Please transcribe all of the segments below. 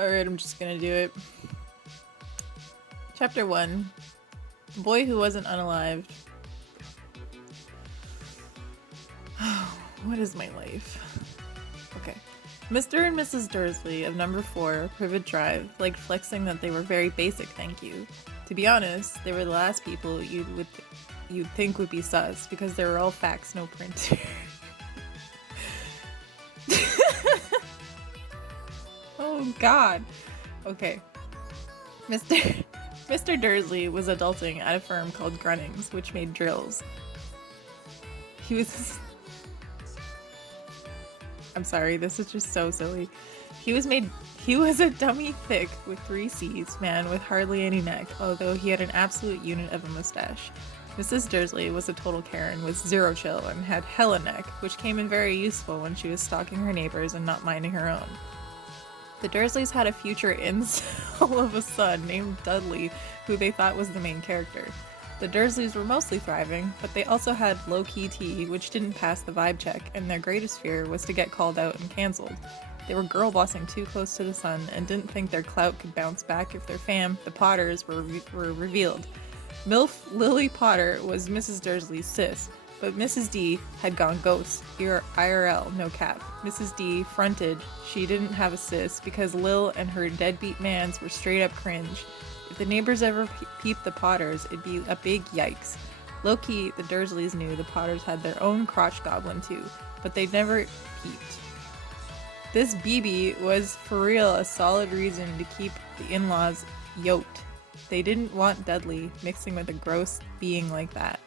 Alright, I'm just gonna do it. Chapter 1. The boy who wasn't unalived. What is my life? Okay. Mr. and Mrs. Dursley of number 4, Privet Drive, liked flexing that they were very basic, thank you. To be honest, they were the last people you'd think would be sus, because they were all fax, no print. Oh god. Okay. Mr. Dursley was adulting at a firm called Grunnings, which made drills. I'm sorry, this is just so silly. He was a dummy thick with 3 C's man with hardly any neck, although he had an absolute unit of a mustache. Mrs. Dursley was a total Karen with 0 chill and had hella neck, which came in very useful when she was stalking her neighbors and not minding her own. The Dursleys had a future incel of a son named Dudley, who they thought was the main character. The Dursleys were mostly thriving, but they also had low-key tea, which didn't pass the vibe check, and their greatest fear was to get called out and cancelled. They were girl-bossing too close to the sun and didn't think their clout could bounce back if their fam, the Potters, were revealed. MILF Lily Potter was Mrs. Dursley's sis, but Mrs. D had gone ghost, IRL, no cap. Mrs. D fronted she didn't have a sis because Lil and her deadbeat mans were straight up cringe. If the neighbors ever peeped the Potters, it'd be a big yikes. Low-key, the Dursleys knew the Potters had their own crotch goblin too, but they'd never peeped. This BB was for real a solid reason to keep the in-laws yoked. They didn't want Dudley mixing with a gross being like that.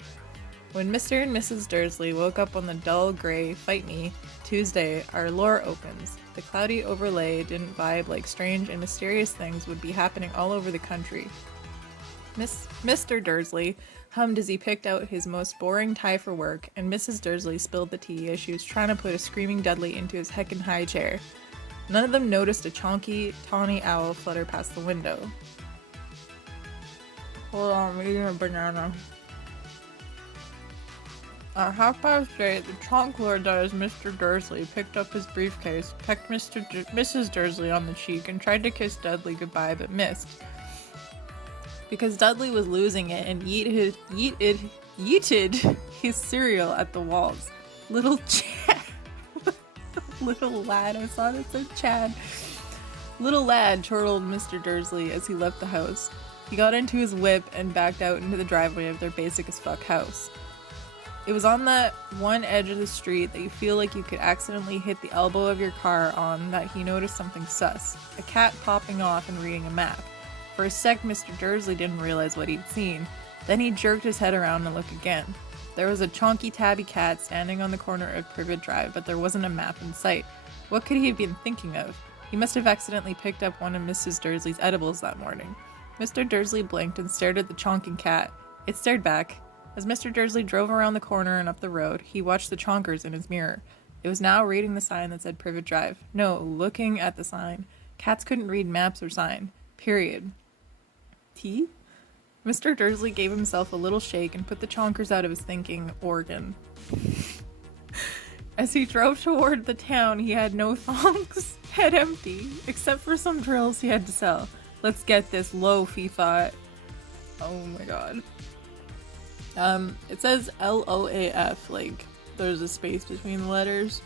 When Mr. and Mrs. Dursley woke up on the dull gray fight me Tuesday, our lore opens. The cloudy overlay didn't vibe like strange and mysterious things would be happening all over the country. Mr. Dursley hummed as he picked out his most boring tie for work, and Mrs. Dursley spilled the tea as she was trying to put a screaming Dudley into his heckin' high chair. None of them noticed a chonky, tawny owl flutter past the window. Hold on, I'm eating a banana. At 8:30, the trunk lord that is Mr. Dursley picked up his briefcase, pecked Mrs. Dursley on the cheek, and tried to kiss Dudley goodbye, but missed. Because Dudley was losing it and yeeted his cereal at the walls. Little Chad. Little lad, I saw that said Chad. Little lad chortled Mr. Dursley as he left the house. He got into his whip and backed out into the driveway of their basic as fuck house. It was on that one edge of the street that you feel like you could accidentally hit the elbow of your car on that he noticed something sus. A cat popping off and reading a map. For a sec, Mr. Dursley didn't realize what he'd seen. Then he jerked his head around and looked again. There was a chonky tabby cat standing on the corner of Privet Drive, but there wasn't a map in sight. What could he have been thinking of? He must have accidentally picked up one of Mrs. Dursley's edibles that morning. Mr. Dursley blinked and stared at the chonking cat. It stared back. As Mr. Dursley drove around the corner and up the road, he watched the chonkers in his mirror. It was now reading the sign that said Privet Drive. No, looking at the sign. Cats couldn't read maps or sign. Period. Tea? Mr. Dursley gave himself a little shake and put the chonkers out of his thinking organ. As he drove toward the town, he had no thongs, head empty, except for some drills he had to sell. Let's get this loaf, he thought. Oh my god. It says L-O-A-F, like there's a space between the letters,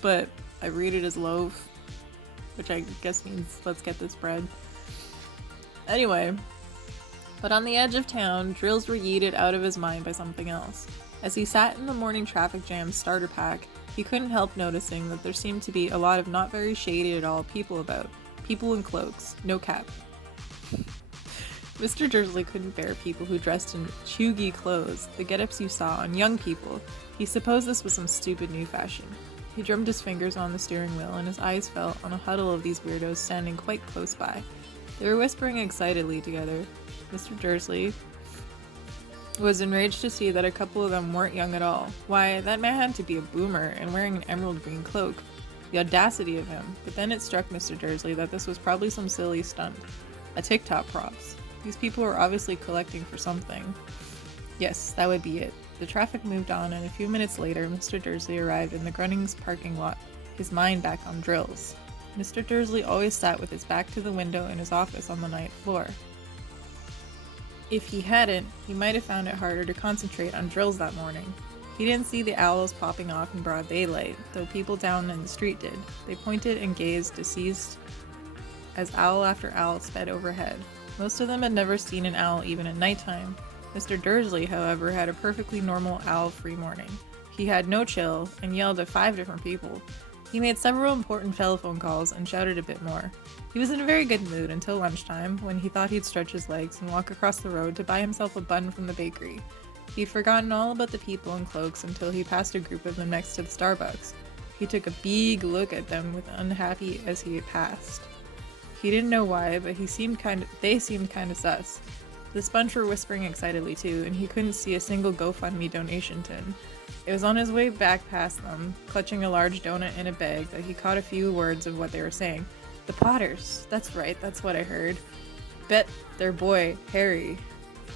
but I read it as loaf, which I guess means let's get this bread. Anyway, but on the edge of town, drills were yeeted out of his mind by something else. As he sat in the morning traffic jam starter pack, he couldn't help noticing that there seemed to be a lot of not very shady at all people about. People in cloaks, no cap. Mr. Dursley couldn't bear people who dressed in chuggy clothes, the get-ups you saw on young people. He supposed this was some stupid new fashion. He drummed his fingers on the steering wheel and his eyes fell on a huddle of these weirdos standing quite close by. They were whispering excitedly together. Mr. Dursley was enraged to see that a couple of them weren't young at all. Why, that man had to be a boomer and wearing an emerald green cloak. The audacity of him. But then it struck Mr. Dursley that this was probably some silly stunt. A TikTok props. These people were obviously collecting for something. Yes, that would be it. The traffic moved on, and a few minutes later, Mr. Dursley arrived in the Grunnings parking lot, his mind back on drills. Mr. Dursley always sat with his back to the window in his office on the ninth floor. If he hadn't, he might have found it harder to concentrate on drills that morning. He didn't see the owls popping off in broad daylight, though people down in the street did. They pointed and gazed deceased as owl after owl sped overhead. Most of them had never seen an owl even at nighttime. Mr. Dursley, however, had a perfectly normal owl-free morning. He had no chill and yelled at 5 different people. He made several important telephone calls and shouted a bit more. He was in a very good mood until lunchtime, when he thought he'd stretch his legs and walk across the road to buy himself a bun from the bakery. He'd forgotten all about the people in cloaks until he passed a group of them next to the Starbucks. He took a big look at them with unhappy as he passed. He didn't know why, but they seemed kind of sus. This bunch were whispering excitedly too, and he couldn't see a single GoFundMe donation tin. It was on his way back past them, clutching a large donut in a bag, that he caught a few words of what they were saying. The Potters. That's right, that's what I heard. Bet their boy, Harry.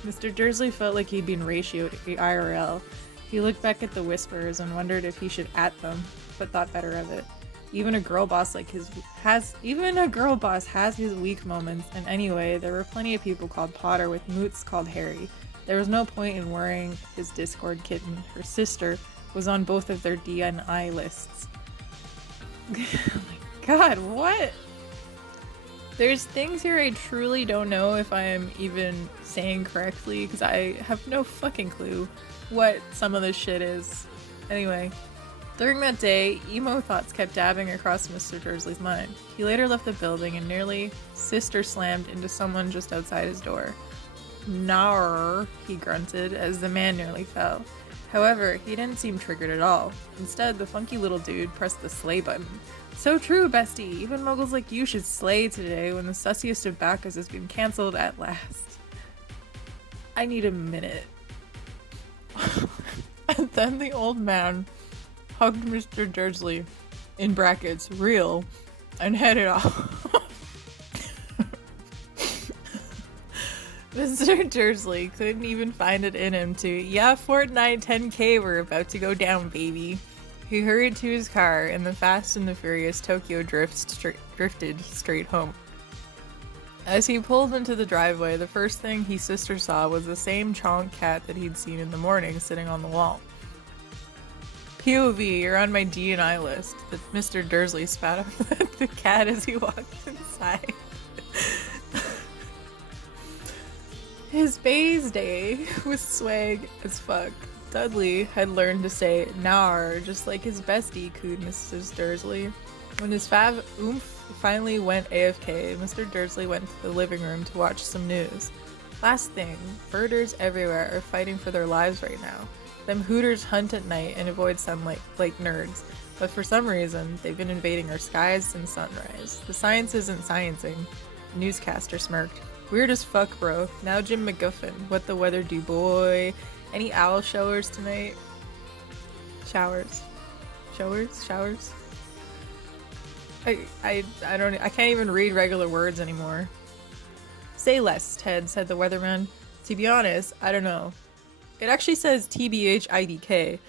Mr. Dursley felt like he'd been ratioed IRL. He looked back at the whisperers and wondered if he should at them, but thought better of it. Even a girl boss has his weak moments, and anyway, there were plenty of people called Potter with moots called Harry. There was no point in worrying his Discord kitten. Her sister was on both of their DNI lists. Oh my god, what? There's things here I truly don't know if I am even saying correctly, because I have no fucking clue what some of this shit is. Anyway, during that day, emo thoughts kept dabbing across Mr. Dursley's mind. He later left the building and nearly sister slammed into someone just outside his door. Narr, he grunted as the man nearly fell. However, he didn't seem triggered at all. Instead, the funky little dude pressed the slay button. So true, bestie! Even muggles like you should slay today when the sussiest of Bacchus has been cancelled at last. I need a minute. And then the old man hugged Mr. Dursley, in brackets, real, and headed off. Mr. Dursley couldn't even find it in him to, yeah, Fortnite 10K, we're about to go down, baby. He hurried to his car, and the Fast and the Furious Tokyo drifted straight home. As he pulled into the driveway, the first thing his sister saw was the same chonk cat that he'd seen in the morning sitting on the wall. POV, you're on my D&I list. Mr. Dursley spat up at the cat as he walked inside. His Bay's day was swag as fuck. Dudley had learned to say "nar" just like his bestie cooed Mrs. Dursley. When his fav oomph finally went AFK, Mr. Dursley went to the living room to watch some news. Last thing, birders everywhere are fighting for their lives right now. Them hooters hunt at night and avoid sunlight like nerds, but for some reason, they've been invading our skies since sunrise. The science isn't sciencing. The newscaster smirked. Weird as fuck, bro. Now Jim McGuffin. What the weather do, boy? Any owl showers tonight? Showers. Showers? I can't even read regular words anymore. Say less, Ted, said the weatherman. To be honest, I don't know. It actually says TBHIDK,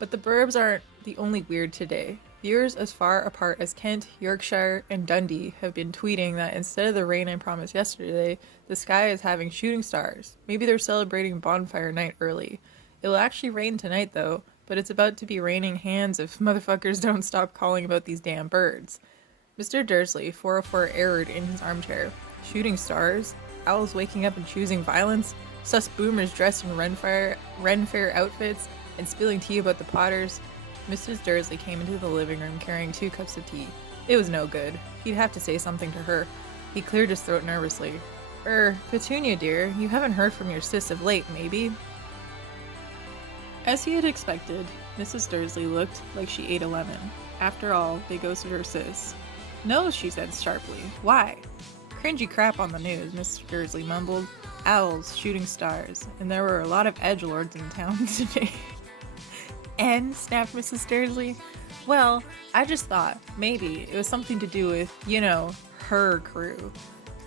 but the burbs aren't the only weird today. Viewers as far apart as Kent, Yorkshire, and Dundee have been tweeting that instead of the rain I promised yesterday, the sky is having shooting stars. Maybe they're celebrating bonfire night early. It will actually rain tonight though, but it's about to be raining hands if motherfuckers don't stop calling about these damn birds. Mr. Dursley, 404, erred in his armchair. Shooting stars? Owls waking up and choosing violence? Sus boomers dressed in Ren Fair outfits and spilling tea about the Potters? Mrs. Dursley came into the living room carrying 2 cups of tea. It was no good. He'd have to say something to her. He cleared his throat nervously. Petunia dear, you haven't heard from your sis of late, maybe? As he had expected, Mrs. Dursley looked like she ate a lemon. After all, they ghosted her sis. No, she said sharply. Why? Cringy crap on the news, Mr. Dursley mumbled. Owls, shooting stars, and there were a lot of edgelords in town today. And, snapped Mrs. Dursley. Well, I just thought, maybe, it was something to do with, you know, her crew.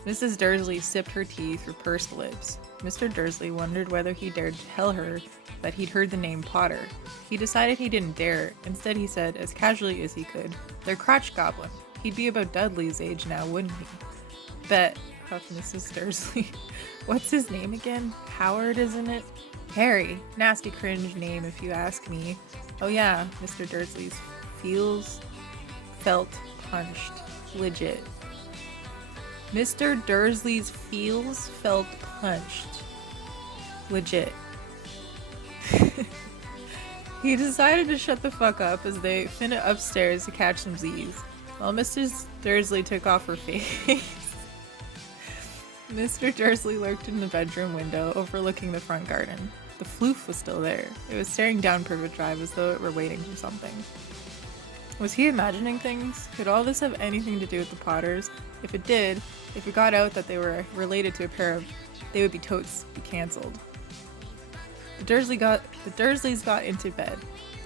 Mrs. Dursley sipped her tea through pursed lips. Mr. Dursley wondered whether he dared tell her that he'd heard the name Potter. He decided he didn't dare. Instead, he said, as casually as he could, "They're crotch goblin." He'd be about Dudley's age now, wouldn't he? Bet, huffed Mrs. Dursley. What's his name again? Howard, isn't it? Harry. Nasty cringe name if you ask me. Oh yeah, Mr. Dursley's felt punched. Legit. Mr. Dursley's felt punched. Legit. He decided to shut the fuck up as they finna upstairs to catch some Z's. While Mrs. Dursley took off her face, Mr. Dursley lurked in the bedroom window overlooking the front garden. The floof was still there. It was staring down Privet Drive as though it were waiting for something. Was he imagining things? Could all this have anything to do with the Potters? If it did, if it got out that they were related to a pair of, they would be totes be cancelled. The Dursleys got into bed.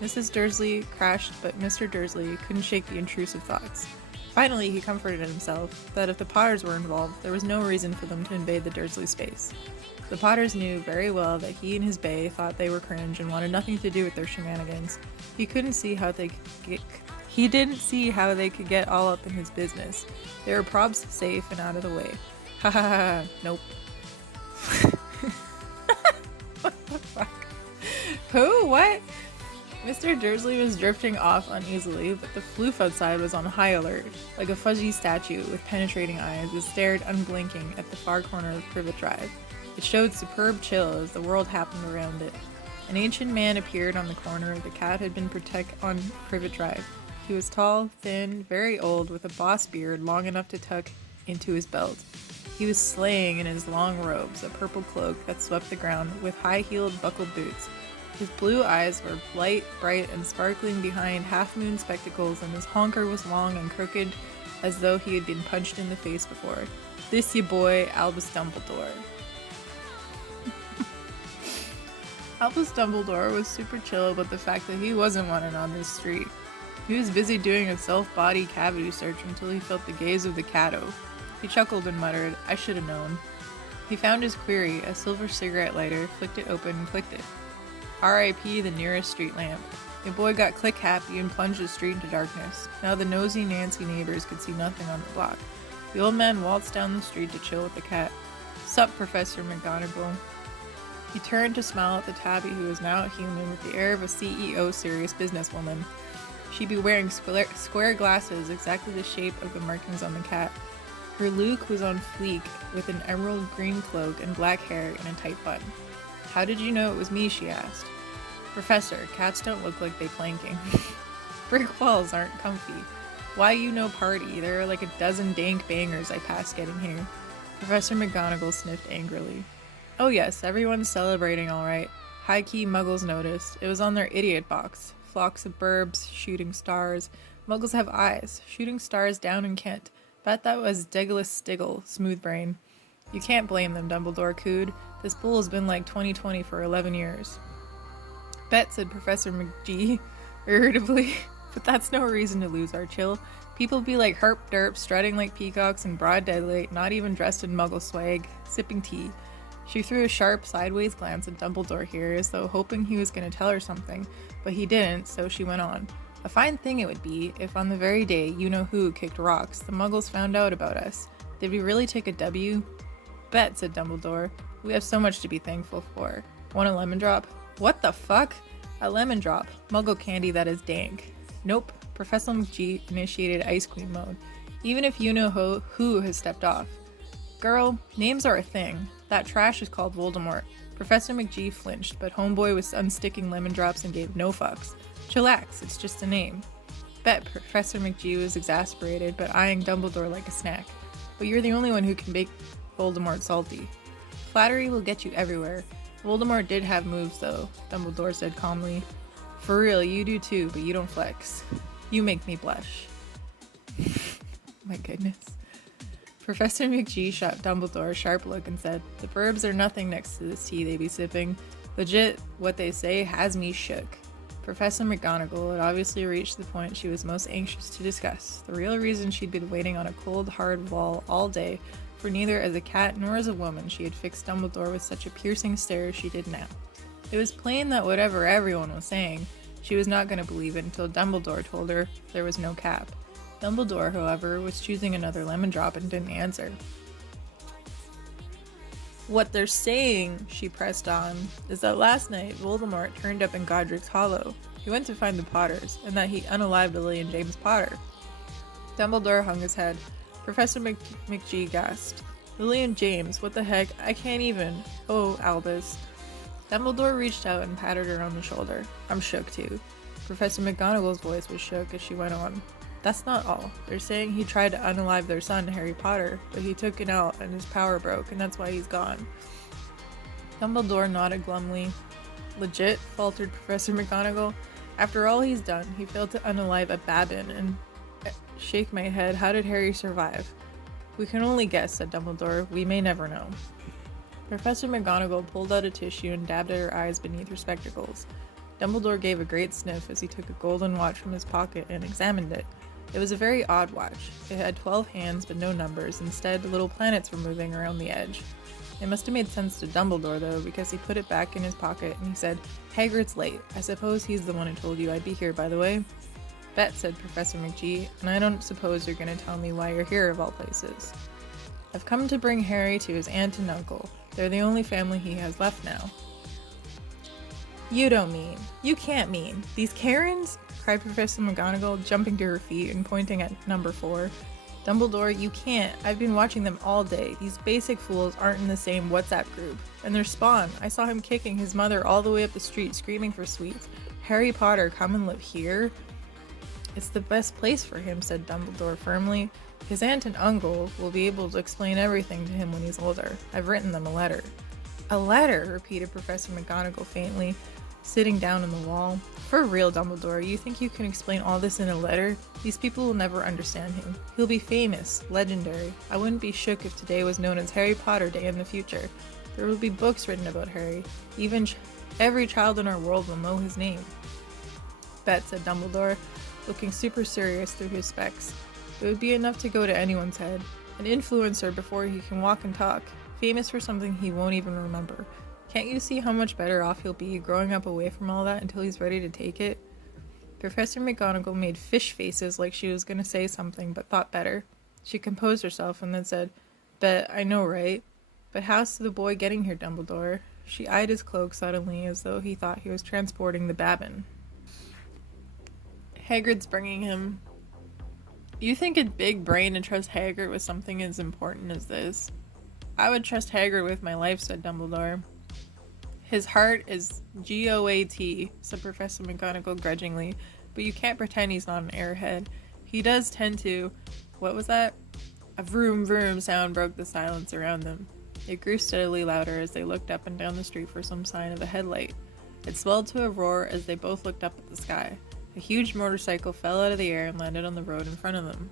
Mrs. Dursley crashed, but Mr. Dursley couldn't shake the intrusive thoughts. Finally, he comforted himself that if the Potters were involved, there was no reason for them to invade the Dursley space. The Potters knew very well that he and his bae thought they were cringe and wanted nothing to do with their shenanigans. He didn't see how they could get all up in his business. They were probs safe and out of the way. Ha ha ha, nope. What the fuck? Who? What? Mr. Dursley was drifting off uneasily, but the floof outside was on high alert. Like a fuzzy statue with penetrating eyes, it stared unblinking at the far corner of Privet Drive. It showed superb chill as the world happened around it. An ancient man appeared on the corner the cat had been on Privet Drive. He was tall, thin, very old, with a boss beard long enough to tuck into his belt. He was slaying in his long robes, a purple cloak that swept the ground, with high-heeled buckled boots. His blue eyes were light, bright, and sparkling behind half-moon spectacles, and his honker was long and crooked as though he had been punched in the face before. This ya boy, Albus Dumbledore. Albus Dumbledore was super chill about the fact that he wasn't wanted on this street. He was busy doing a self-body cavity search until he felt the gaze of the Cato. He chuckled and muttered, "I should have known." He found his query, a silver cigarette lighter, flicked it open and clicked it. R.I.P. the nearest street lamp. The boy got click-happy and plunged the street into darkness. Now the nosy Nancy neighbors could see nothing on the block. The old man waltzed down the street to chill with the cat. "Sup, Professor McGonagall." He turned to smile at the tabby, who was now a human with the air of a CEO serious businesswoman. She'd be wearing square glasses, exactly the shape of the markings on the cat. Her look was on fleek, with an emerald green cloak and black hair in a tight bun. "How did you know it was me?" she asked. "Professor, cats don't look like they planking." "Brick walls aren't comfy. Why you no party? There are like a dozen dank bangers I passed getting here." Professor McGonagall sniffed angrily. "Oh yes, everyone's celebrating all right. High-key muggles noticed. It was on their idiot box. Flocks of burbs, shooting stars. Muggles have eyes. Shooting stars down in Kent. Bet that was Degulis Stiggle, smooth brain. You can't blame them, Dumbledore cooed. This bull has been like 2020 for 11 years. Bet, said Professor McGee, irritably. But that's no reason to lose our chill. People be like herp derp, strutting like peacocks in broad daylight, not even dressed in muggle swag, sipping tea. She threw a sharp sideways glance at Dumbledore here, as though hoping he was going to tell her something, but he didn't, so she went on. A fine thing it would be if on the very day you-know-who kicked rocks, the muggles found out about us. Did we really take a W? Bet, said Dumbledore. We have so much to be thankful for. Want a lemon drop? What the fuck? A lemon drop. Muggle candy that is dank. Nope. Professor McGee initiated Ice Queen mode. Even if you-know-who has stepped off. Girl, names are a thing. That trash is called Voldemort. Professor McGee flinched, but Homeboy was unsticking lemon drops and gave no fucks. Chillax, it's just a name. Bet Professor McGee was exasperated, but eyeing Dumbledore like a snack. But you're the only one who can make Voldemort salty. Flattery will get you everywhere. Voldemort did have moves, though, Dumbledore said calmly. For real, you do too, but you don't flex. You make me blush. My goodness. Professor McGee shot Dumbledore a sharp look and said, The burbs are nothing next to this tea they be sipping. Legit, what they say has me shook. Professor McGonagall had obviously reached the point she was most anxious to discuss, the real reason she'd been waiting on a cold, hard wall all day, for neither as a cat nor as a woman she had fixed Dumbledore with such a piercing stare as she did now. It was plain that whatever everyone was saying, she was not going to believe it until Dumbledore told her there was no cap. Dumbledore, however, was choosing another lemon drop and didn't answer. What they're saying, she pressed on, is that last night Voldemort turned up in Godric's Hollow. He went to find the Potters, and that he unalived Lily James Potter. Dumbledore hung his head. Professor McGee gasped. Lily and James, what the heck? I can't even. Oh, Albus. Dumbledore reached out and patted her on the shoulder. I'm shook too. Professor McGonagall's voice was shook as she went on. That's not all. They're saying he tried to unalive their son, Harry Potter, but he took it out and his power broke, and that's why he's gone. Dumbledore nodded glumly. Legit? Faltered Professor McGonagall. After all he's done, he failed to unalive a Babin, and shake my head, how did Harry survive? We can only guess, said Dumbledore. We may never know. Professor McGonagall pulled out a tissue and dabbed at her eyes beneath her spectacles. Dumbledore gave a great sniff as he took a golden watch from his pocket and examined it. It was a very odd watch. It had 12 hands but no numbers. Instead, little planets were moving around the edge. It must have made sense to Dumbledore, though, because he put it back in his pocket and he said, Hagrid's late. I suppose he's the one who told you I'd be here, by the way. Bet, said Professor McGee, and I don't suppose you're going to tell me why you're here of all places. I've come to bring Harry to his aunt and uncle. They're the only family he has left now. You don't mean. You can't mean. These Karens? Cried Professor McGonagall, jumping to her feet and pointing at number 4. Dumbledore, you can't. I've been watching them all day. These basic fools aren't in the same WhatsApp group. And their spawn. I saw him kicking his mother all the way up the street, screaming for sweets. Harry Potter, come and live here? It's the best place for him, said Dumbledore firmly. His aunt and uncle will be able to explain everything to him when he's older. I've written them a letter. A letter, repeated Professor McGonagall faintly, sitting down on the wall. For real, Dumbledore, you think you can explain all this in a letter? These people will never understand him. He'll be famous, legendary. I wouldn't be shook if today was known as Harry Potter Day in the future. There will be books written about Harry. Even every child in our world will know his name. Bet, said Dumbledore, looking super serious through his specs. It would be enough to go to anyone's head. An influencer before he can walk and talk. Famous for something he won't even remember. Can't you see how much better off he'll be growing up away from all that until he's ready to take it? Professor McGonagall made fish faces like she was going to say something, but thought better. She composed herself and then said, Bet, I know, right? But how's the boy getting here, Dumbledore? She eyed his cloak suddenly as though he thought he was transporting the Babin. Hagrid's bringing him. You think a big brain to trust Hagrid with something as important as this? I would trust Hagrid with my life, said Dumbledore. His heart is G-O-A-T, said Professor McGonagall grudgingly, but you can't pretend he's not an airhead. He does tend to... What was that? A vroom vroom sound broke the silence around them. It grew steadily louder as they looked up and down the street for some sign of a headlight. It swelled to a roar as they both looked up at the sky. A huge motorcycle fell out of the air and landed on the road in front of them.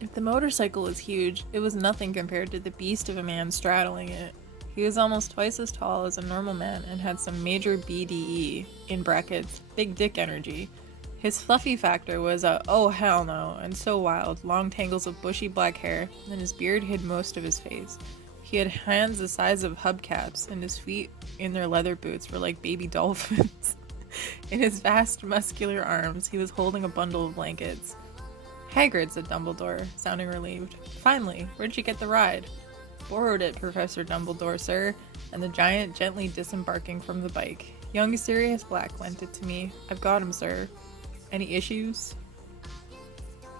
If the motorcycle was huge, it was nothing compared to the beast of a man straddling it. He was almost twice as tall as a normal man and had some major BDE, in brackets, big dick energy. His fluffy factor was a oh hell no, and so wild, long tangles of bushy black hair, and his beard hid most of his face. He had hands the size of hubcaps, and his feet in their leather boots were like baby dolphins. In his vast muscular arms, he was holding a bundle of blankets. Hagrid, said Dumbledore, sounding relieved. Finally, where'd you get the ride? Borrowed it, Professor Dumbledore, sir, and the giant gently disembarking from the bike. Young Sirius Black lent it to me. I've got him, sir. Any issues?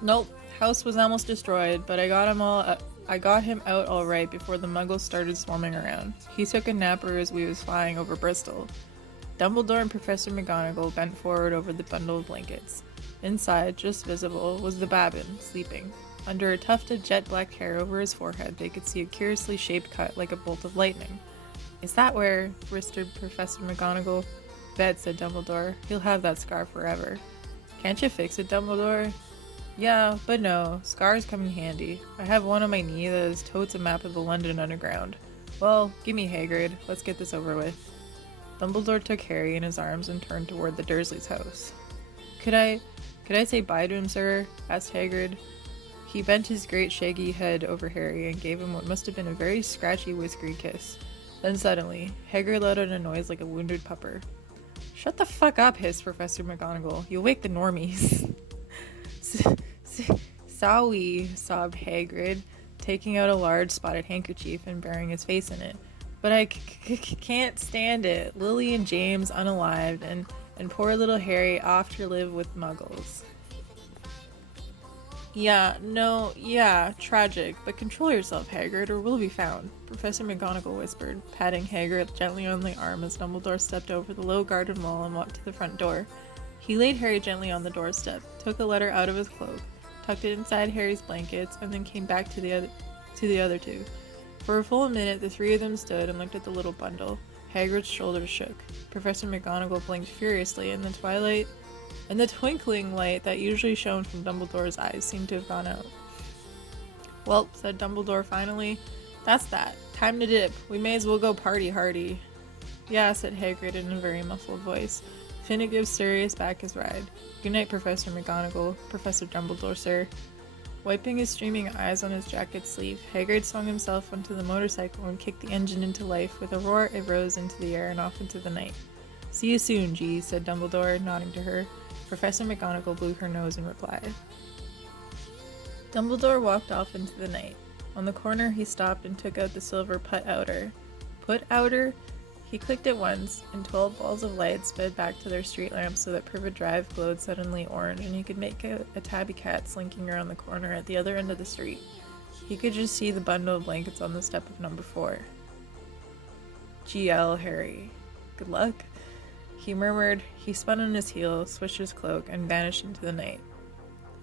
Nope. House was almost destroyed, but I got him out all right before the muggles started swarming around. He took a napper as we was flying over Bristol. Dumbledore and Professor McGonagall bent forward over the bundle of blankets. Inside, just visible, was the Babin, sleeping. Under a tuft of jet-black hair over his forehead, they could see a curiously shaped cut like a bolt of lightning. Is that where? Whispered Professor McGonagall. Bet, said Dumbledore. He'll have that scar forever. Can't you fix it, Dumbledore? Yeah, but no. Scars come in handy. I have one on my knee that is totes a map of the London Underground. Well, gimme Hagrid. Let's get this over with. Dumbledore took Harry in his arms and turned toward the Dursleys' house. Could I say bye to him, sir? Asked Hagrid. He bent his great shaggy head over Harry and gave him what must have been a very scratchy, whiskery kiss. Then suddenly, Hagrid let out a noise like a wounded pupper. Shut the fuck up, hissed Professor McGonagall. You'll wake the normies. Sorry, sobbed Hagrid, taking out a large spotted handkerchief and burying his face in it. But I can't stand it. Lily and James unalived, and poor little Harry off to live with muggles. Yeah, tragic, but control yourself, Hagrid, or we'll be found, Professor McGonagall whispered, patting Hagrid gently on the arm as Dumbledore stepped over the low garden wall and walked to the front door. He laid Harry gently on the doorstep, took a letter out of his cloak, tucked it inside Harry's blankets, and then came back to the other two. For a full minute, the three of them stood and looked at the little bundle. Hagrid's shoulders shook. Professor McGonagall blinked furiously, and the twinkling light that usually shone from Dumbledore's eyes seemed to have gone out. Well, said Dumbledore finally, that's that. Time to dip. We may as well go party hardy. Yeah, said Hagrid in a very muffled voice. Finna gives Sirius back his ride. Good night, Professor McGonagall. Professor Dumbledore, sir. Wiping his streaming eyes on his jacket sleeve, Hagrid swung himself onto the motorcycle and kicked the engine into life. With a roar, it rose into the air and off into the night. See you soon, G, said Dumbledore, nodding to her. Professor McGonagall blew her nose in reply. Dumbledore walked off into the night. On the corner, he stopped and took out the silver put-outer. Put-outer? He clicked it once, and 12 balls of light sped back to their street lamps so that Privet Drive glowed suddenly orange, and he could make a tabby cat slinking around the corner at the other end of the street. He could just see the bundle of blankets on the step of number 4. GL, Harry. Good luck. He murmured. He spun on his heel, switched his cloak, and vanished into the night.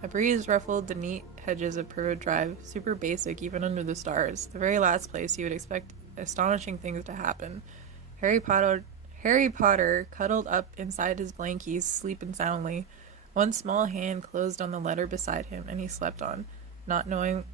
A breeze ruffled the neat hedges of Privet Drive, super basic even under the stars, the very last place you would expect astonishing things to happen. Harry Potter cuddled up inside his blankies, sleeping soundly. One small hand closed on the letter beside him, and he slept on, not knowing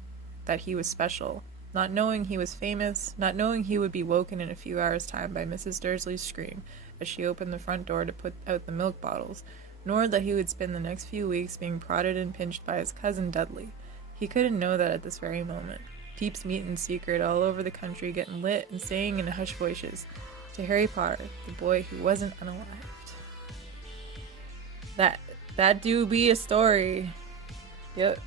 that he was special, not knowing he was famous, not knowing he would be woken in a few hours' time by Mrs. Dursley's scream as she opened the front door to put out the milk bottles, nor that he would spend the next few weeks being prodded and pinched by his cousin Dudley. He couldn't know that at this very moment. Peeps meet in secret all over the country, getting lit and saying in hushed voices, to Harry Potter, the boy who wasn't unalived. That do be a story. Yep.